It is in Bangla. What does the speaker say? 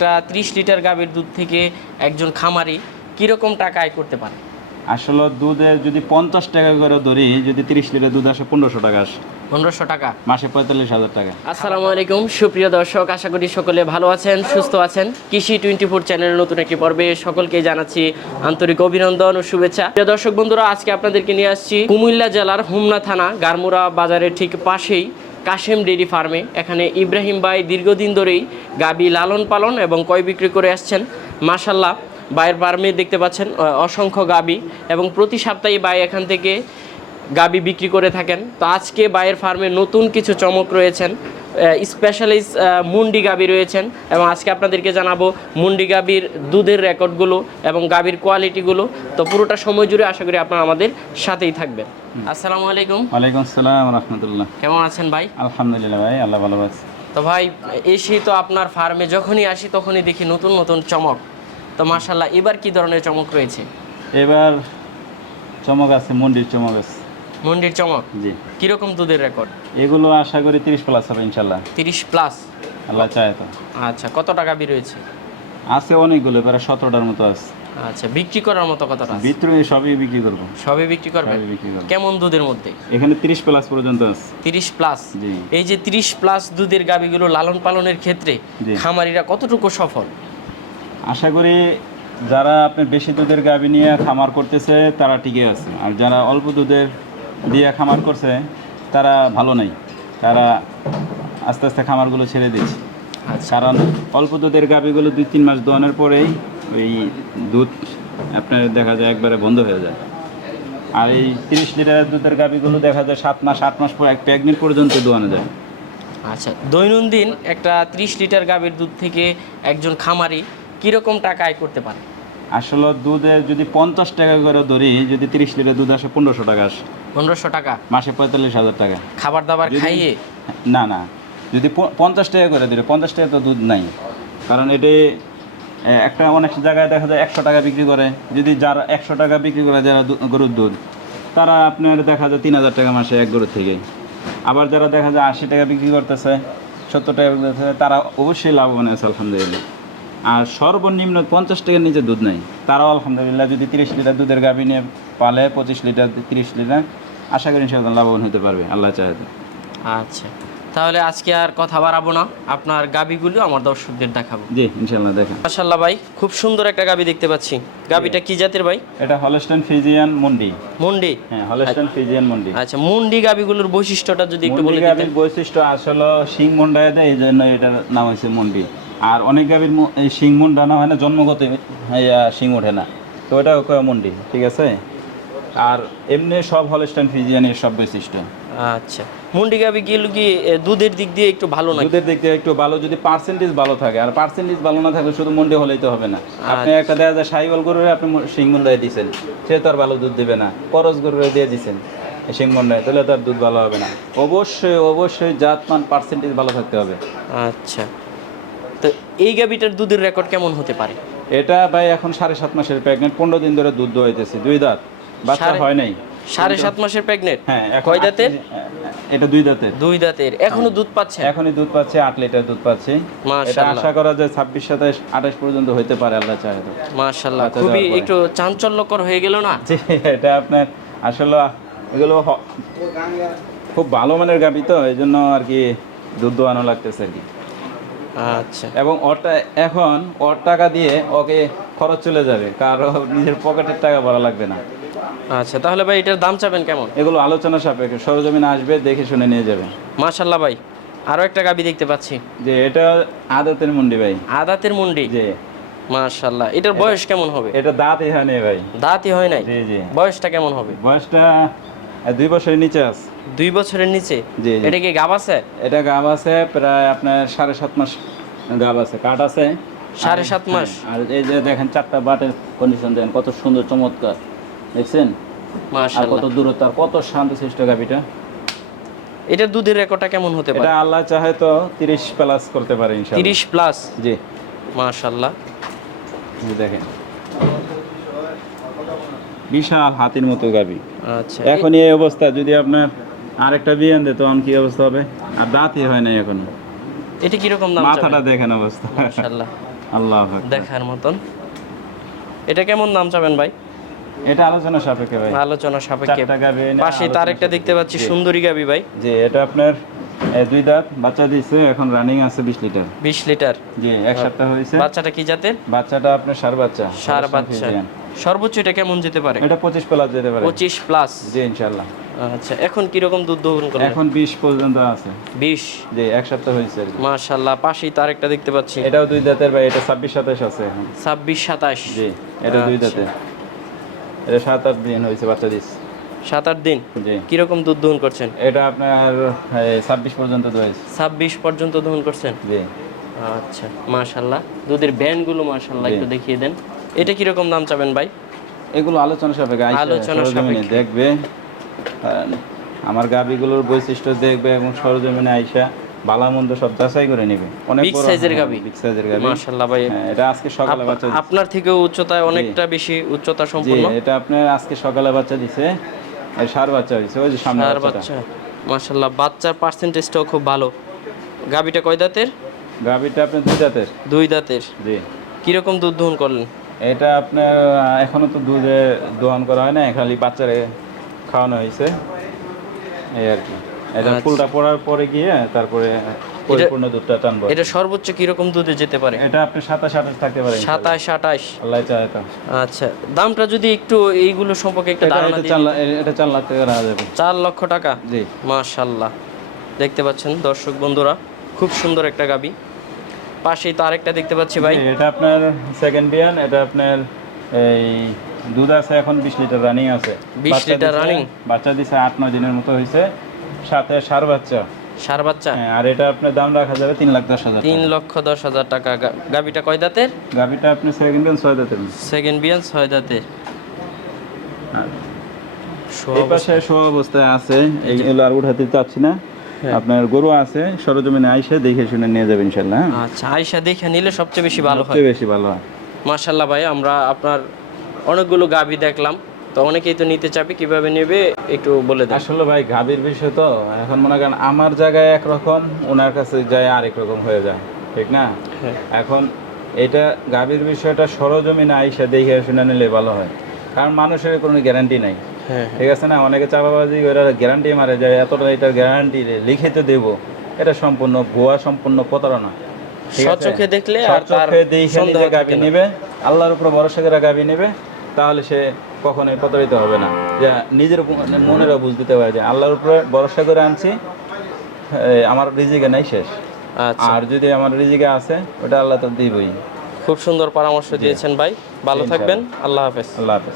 একটা ত্রিশ লিটার গাভীর দুধ থেকে একজন খামারি কীরকম টাকা আয় করতে পারে? আসলে দুধে যদি পঞ্চাশ টাকা করে ধরি যদি তিরিশ লিটার দুধ আসে পনেরোশো টাকা আসে। পনেরোশো টাকা। মাসে পঁয়তাল্লিশ হাজার টাকা। আসসালামু আলাইকুম সুপ্রিয় দর্শক আশা করি সকলে ভালো আছেন সুস্থ আছেন। কৃষি টোয়েন্টি ফোর চ্যানেলের নতুন একটি পর্বে সকলকে জানাচ্ছি আন্তরিক অভিনন্দন ও শুভেচ্ছা। প্রিয় দর্শক বন্ধুরা আজকে আপনাদেরকে নিয়ে আসছি কুমিল্লা জেলার হুমনা থানা গারমুরা বাজারের ঠিক পাশেই। কাশেম ডেরি ফার্মে। এখানে ইব্রাহিম ভাই দীর্ঘদিন ধরেই গাবি লালন পালন এবং কয় বিক্রি করে আসছেন মাশাল্লাহ বাইরের ফার্মে দেখতে পাচ্ছেন অসংখ্য গাবি এবং প্রতি সপ্তাহে ভাই এখান থেকে গাবি বিক্রি করে থাকেন। তো আজকে বাইয়ের ফার্মে নতুন কিছু চমক রয়েছেন। স্পেশালিস্ট মুন্ডি গাবি রয়েছেন এবং আজকে আপনাদেরকে জানাব মুন্ডি গাবির দুধের রেকর্ডগুলো এবং গাবির কোয়ালিটিগুলো। তো পুরোটা সময় জুড়ে আশা করি আপনারা আমাদের সাথেই থাকবেন। আসসালামু আলাইকুম। ওয়ালাইকুম আসসালাম রহমতুল্লাহ। কেমন আছেন ভাই? আলহামদুলিল্লাহ ভাই আল্লাহ ভালো আছে। তো ভাই এসে তো আপনার ফার্মে যখনই আসি তখনই দেখি নতুন নতুন চমক। তো মার্শাল্লাহ এবার কি ধরনের চমক রয়েছে? এবার চমক আছে মন্ডির চমক আছে। মুন্ডির চমক? জি। কীরকম দুধের রেকর্ড এগুলো আশা করি তিরিশ প্লাস হবে ইনশাল্লাহ। তিরিশ প্লাস আল্লাহ চায় তো। আচ্ছা কত টাকা বেরোয়েছে আছে অনেকগুলো প্রায় সতেরোটার মতো আছে। আচ্ছা বিক্রি করার মতো আছে? ভিতরে সবই বিক্রি করব। সবই বিক্রি বিক্রি করব। কেমন দুধের মধ্যে? এখানে তিরিশ প্লাস পর্যন্ত আছে। তিরিশ প্লাস জি। এই যে তিরিশ প্লাস দুধের গাবিগুলো লালন পালনের ক্ষেত্রে। খামারিরা কতটুকু সফল? আশা করি যারা আপনার বেশি দুধের গাবি নিয়ে খামার করতেছে তারা টিকে আছে। আর যারা অল্প দুধের দিয়ে খামার করছে তারা ভালো নেই। তারা আস্তে আস্তে খামারগুলো ছেড়ে দিচ্ছে কারণ অল্প দুধের গাভীগুলো দুই তিন মাস দোয়ানোর পরেই ওই দুধ আপনার দেখা যায় একবারে বন্ধ হয়ে যায়। আর এই তিরিশ লিটারের দুধের গাভীগুলো দেখা যায় সাত মাস আট মাস পর এক প্রেগনেন্ট পর্যন্ত দোয়ানো যায়। আচ্ছা দৈনন্দিন একটা ত্রিশ লিটার গাবির দুধ থেকে একজন খামারি কীরকম টাকা আয় করতে পারে? আসলে দুধে যদি পঞ্চাশ টাকা করে ধরি যদি তিরিশ লিটার দুধ আসে পনেরোশো টাকা আসে। পনেরোশো টাকা। মাসে পঁয়তাল্লিশ হাজার টাকা। খাবার দাবার খাইয়ে? না না। যদি পঞ্চাশ টাকা করে দিলে পঞ্চাশ টাকা তো দুধ নাই। কারণ এটি একটা অনেক জায়গায় দেখা যায় একশো টাকা বিক্রি করে। যদি যারা একশো টাকা বিক্রি করে যারা গরুর দুধ তারা আপনার দেখা যায় তিন হাজার টাকা মাসে এক গরুর থেকে। আবার যারা দেখা যায় আশি টাকা বিক্রি করতেছে সত্তর টাকা বিক্রি করতেছে তারা অবশ্যই লাভবান আছে আলহামদুলিল্লাহ। আর সর্বনিম্ন পঞ্চাশ টাকার নিচে দুধ নাই। তারাও আলহামদুলিল্লাহ যদি তিরিশ লিটার দুধের গাভী নিয়ে পালে পঁচিশ লিটার তিরিশ লিটার আশা করি ইনশাআল্লাহ লাভবান হতে পারবে আল্লাহ চাহে আচ্ছা তাহলে আজকে আর কথা বাড়াবো না আপনার গাবিগুলো আমার দর্শকদের দেখাবো। জি ইনশাল্লাহ দেখেন মাশাল্লাহ ভাই খুব সুন্দর একটা গাবি দেখতে পাচ্ছি। গাবিটা কি জাতের ভাই? এটা হলস্টেন ফিজিয়ান মন্ডি। মুন্ডি? হ্যাঁ হলস্টেন ফিজিয়ান মন্ডি। আচ্ছা মুন্ডি গাবিগুলোর বৈশিষ্ট্যটা যদি একটু বলে দিতেন। গাভীর বৈশিষ্ট্য আসলে শিং মুন্ডায় দেয় এই জন্য এটার নাম হয়েছে মন্ডি। আর অনেক এই শিং মুন্ডা না হয় না জন্মগত শিং ওঠে না। তো ওটা কয় মন্ডি ঠিক আছে? আর এমনি সব হলস্টেন ফিজিয়ানের সব বৈশিষ্ট্য। আচ্ছা। মুন্ডি গাবি গেল কি দুধের দিক দিয়ে একটু ভালো নাকি? দুধের দিক দিয়ে একটু ভালো যদি পার্সেন্টেজ ভালো থাকে। আর পার্সেন্টেজ ভালো না থাকলে শুধু মন্ডি হলেই তো হবে না। আপনি একটা দেখা যায় সাইবল গরুরে আপনি শিং মুন্ডায় দিচ্ছেন সে তো আর ভালো দুধ দেবে না। করস গরুরে দিয়ে দিচ্ছেন এই শিং মুন্ডায় তাহলে তার দুধ ভালো হবে না। অবশ্যই অবশ্যই জাতমান পার্সেন্টেজ ভালো থাকতে হবে। আচ্ছা। তো এই গাবিটার দুধের রেকর্ড কেমন হতে পারে? এটা ভাই এখন সাড়ে সাত মাসের প্রেগনেন্ট পনেরো দিন ধরে দুধ দোয়াইতেছে দুই দাঁত। বাচ্চা হয় নাই। সাড়ে সাত মাসের প্রেগনেন্ট হ্যাঁ কয় দাঁতের? এটা দুই দাঁতের। দুই দাঁতের। এখনও দুধ পাচ্ছে? এখনই দুধ পাচ্ছে আট লিটার দুধ পাচ্ছে। এটা আশা করা যায় ছাব্বিশ সাতাশ আঠাশ পর্যন্ত হইতে পারে আল্লাহ চাহে তো। মাশাল্লাহ খুবই একটু চাঞ্চল্যকর হয়ে গেল না? এটা আপনার আসলে এগুলো খুব ভালো মানের গাবি তো এই জন্য আর কি দুধ দোয়ানো লাগতেছে আর কি। আচ্ছা। এবং ওরটা এখন ওর টাকা দিয়ে ওকে খরচ চলে যাবে কারও নিজের পকেটের টাকা ভরা লাগবে না। আচ্ছা তাহলে ভাই এটার দাম চাবেন কেমন? এগুলো আলোচনা সাপেক্ষে সরজমিনে আসবে দেখে শুনে নিয়ে যাবে। মাশাল্লাহ ভাই আরও একটা গাবি দেখতে পাচ্ছি। যে এটা আদাতের মুন্ডি ভাই। আদাতের মুন্ডি? যে মাশাল্লাহ এটার বয়স কেমন হবে? এটা দাঁত এখানে ভাই। দাঁতই হয় নাই? জি জি। বয়সটা কেমন হবে? বয়সটা দুই বছরের নিচে আছে। দুই বছরের নিচে? জি জি। এটা কি গাব আছে? এটা গাব আছে প্রায় আপনার সাড়ে সাত মাস গাব আছে কাঠ আছে। সাড়ে সাত মাস? হ্যাঁ, আর এই যে দেখেন চারটা বাটের কন্ডিশন দেখেন কত সুন্দর চমৎকার। দেখছেন? আর কত দূরত্ব আর কত শান্ত সৃষ্ট এটার দুধের রেকর্ডটা কেমন হতে পারে? এটা আল্লাহ চাহে তো প্লাস করতে পারে ইনশাআল্লাহ। প্লাস জি। মাশাল্লাহ দেখেন। বিশাল হাতির মতো গাবি। আচ্ছা। এখন এই অবস্থা যদি আপনার আরেকটা বিয়ে আনতে তখন কি অবস্থা হবে? আর দাঁতই হয় নাই এখনও। এটা কীরকম দাম মাথাটা দেখেন অবস্থা। আল্লাহ দেখার মতন। এটা কেমন দাম চাবেন ভাই? এটা আলোচনা সাপেক্ষে ভাই। আলোচনা সাপেক্ষে। পাশে তার একটা দেখতে পাচ্ছি। সুন্দরী গাবি ভাই। জি এটা আপনার দুই দাঁত বাচ্চা এখন রানিং আছে বিশ লিটার। বিশ লিটার। জি এক সপ্তাহ হয়েছে। বাচ্চাটা কি জাতের? বাচ্চাটা আপনার সার বাচ্চা। সার বাচ্চা। সর্বোচ্চ এটা কেমন যেতে পারে? এটা পঁচিশ প্লাস যেতে পারে। পঁচিশ প্লাস জি ইনশাল্লাহ আচ্ছা এখন কীরকম দুধ দহন করলেন? এখন বিশ পর্যন্ত আছে। বিশ? জি এক সপ্তাহ হয়েছে কি। পাশেই তার একটা দেখতে পাচ্ছি। এটাও দুই দাঁতের ভাই এটা ছাব্বিশ সাতাশ আছে এখন। ছাব্বিশ সাতাশ। জি এটা দুই আচ্ছা। দাঁতের। এটা সাত আট দিন হয়েছে বাচ্চা সাত আট দিন? জি। কীরকম দুধ দহন করছেন? এটা আপনার ছাব্বিশ পর্যন্ত ছাব্বিশ পর্যন্ত দহন করছেন? জি। আচ্ছা মাশাল্লাহ। দুধের ব্যান্ডগুলো মাশাল্লাহ একটু দেখিয়ে দেন। এটা কীরকম দাম চাবেন ভাই? এগুলো আলোচনা সাপেক্ষে আলোচনা সাপেক্ষে। দেখবে। আমার গাবিগুলোর বৈশিষ্ট্য দেখবে এবং সরজমিনে আইসা ভালো মন্দ সব যাচাই করে নেবে। অনেক size এর গাভী? বিগ সাইজের গাবি মাশাল্লাহ ভাই। হ্যাঁ, এটা আজকে সকালে বাচ্চা আপনার থেকেও উচ্চতায় অনেকটা বেশি উচ্চতা সম্পূর্ণ এটা আপনার আজকে সকালে বাচ্চা দিছে এর সার বাচ্চা হয়েছে ওই যে সামনে আর বাচ্চা। মাশাল্লাহ বাচ্চার পার্সেন্টেজটাও খুব ভালো। গাবিটা কয় দাঁতের? গাবিটা আপনার দুই জাতের দুই দাঁতের। জি। কীরকম দুধ দহন করলেন? এটা আপনার এখনও তো দুধে দোয়ান করা হয় না খালি বাচ্চারে খাওয়ানো হয়েছে। এই আর কি। এটা আচ্ছা। ফুলটা পড়ার পরে গিয়ে তারপরে পরিপূর্ণ দুধটা টানবো। এটা সর্বোচ্চ কীরকম দুধে যেতে পারে? এটা আপনি সাতাশ আঠাশ থাকতে পারেন সাতাশ আঠাশ? আল্লাহ চায় তো আচ্ছা দামটা যদি একটু এইগুলো সম্পর্কে একটা ধারণা এটা দিন লাখ এটা চার লাখ টাকা রাখা যাবে। চার লক্ষ টাকা? জি। মাশাল্লাহ। দেখতে পাচ্ছেন দর্শক বন্ধুরা খুব সুন্দর একটা গাবি। পাশেই তো আরেকটা দেখতে পাচ্ছি ভাই। এটা আপনার সেকেন্ড বিয়ান এটা আপনার এই দুধ আছে এখন বিশ লিটার রানিং আছে। 20 লিটার রানিং বাচ্চা দিছে আট নয় দিনের মতো হয়েছে সাথে সার বাচ্চা। সার বাচ্চা? হ্যাঁ, আর এটা আপনার দাম রাখা যাবে তিন লাখ দশ হাজার তিন লক্ষ দশ হাজার টাকা। গাবিটা কয় দাঁতের? আপনি সেকেন্ড বিয়ান ছয় দাঁতের। সেকেন্ড বিয়ান ছয় দাঁতের। এই পাশে শো অবস্থায় আছে এইগুলো আর উঠাতে চাচ্ছি না। হ্যাঁ। আপনার গরু আছে সরজমিনে আইসে দেখে শুনে নিয়ে যাবেন ইনশাল্লাহ হ্যাঁ? আচ্ছা আয়সা দেখে নিলে সবচেয়ে বেশি ভালো হয়। সবচেয়ে বেশি ভালো হয়। মাশাল্লাহ ভাই আমরা আপনার অনেকগুলো গাবি দেখলাম। তো অনেকেই তো নিতে চাবে কীভাবে নেবে একটু বলে দেন আসলে ভাই গাভীর বিষয় তো এখন মনে করেন আমার জায়গায় একরকম ওনার কাছে যায় আরেক রকম হয়ে যায় ঠিক না? হ্যাঁ। এখন এটা গাভীর বিষয়টা সরজমিনে আইসা দেখে শুনে নিলে ভালো হয় কারণ মানুষের কোনো গ্যারান্টি নাই হ্যাঁ ঠিক আছে না? অনেকে চাপাবাজি করে গ্যারান্টি মারে যায় এতটা এটার গ্যারান্টি লিখিত দেব এটা সম্পূর্ণ ভুয়া সম্পূর্ণ প্রতারণা ঠিক দেখলে আর তার দেখে নেবে আল্লাহর উপর ভরসা করে গাভী নেবে তাহলে সে কখনোই প্রতারিত হবে না। যে নিজের মানে মনেরও বুঝ দিতে পারে যে আল্লাহর উপরে ভরসা করে আনছি আমার রিজিকে নাই শেষ। আচ্ছা। আর যদি আমার রিজিকে আছে ওটা আল্লাহ তো দিবই। খুব সুন্দর পরামর্শ দিয়েছেন ভাই। ভালো থাকবেন। আল্লাহ হাফেজ। আল্লাহ হাফেজ।